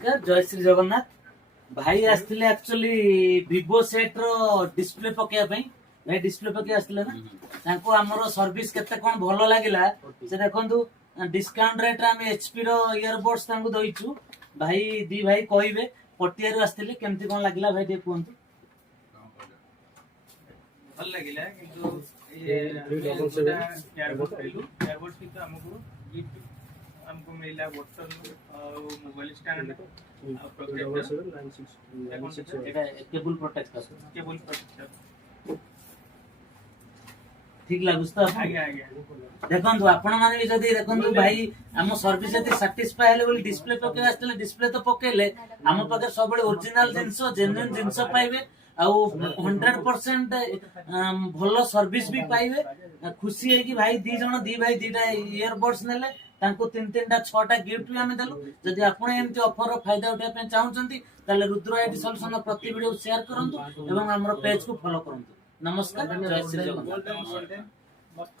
नमस्कार जय श्री जगन्नाथ भाई आसथिले एक्चुअली Vivo सेट रो डिस्प्ले पकेया पई भाई डिस्प्ले पके आसथिले ना तांको हमरो सर्विस केते कोन भलो लागिला से देखंतु डिस्काउंट रेट रे हम HP रो इयरबड्स तांको दइचु भाई दी भाई कहिबे पटिया रो आसथिले केमती कोन लागिला भाई दे कोंतु भल लागिला किंतु ये एयरबड्स पेलु एयरबड्स किंतु हमको गिफ्ट हमको मिला बोतल और मोबाइल स्टैंड और प्रोटेक्टर एटा केबल प्रोटेक्टर केबल प्रोटेक्टर ठीक लागुस तो आगे आगे देखंतु आपण माने भी जदी देखंतु भाई हम सर्विस जदी सैटिस्फाई हेले बोली डिस्प्ले पके आस्तले डिस्प्ले तो पकेले हम पके सबले ओरिजिनल जिंसो जेन्युइन जिंसो पाइबे आउ 100% भलो सर्विस भी पाइबे खुशी है कि भाई दी भाई दीटा इयरबड्स नेले तांको तीन तीनटा छटा गिफ्ट भी हमें देलु जदि आपण एमती ऑफर रो फायदा उठा पे चाहउचंती ताले रुद्र आईटी सॉल्यूशन रो प्रति वीडियो शेयर करंतु एवं हमरो पेज को फॉलो करंतु नमस्कार जय श्री जगन्नाथ।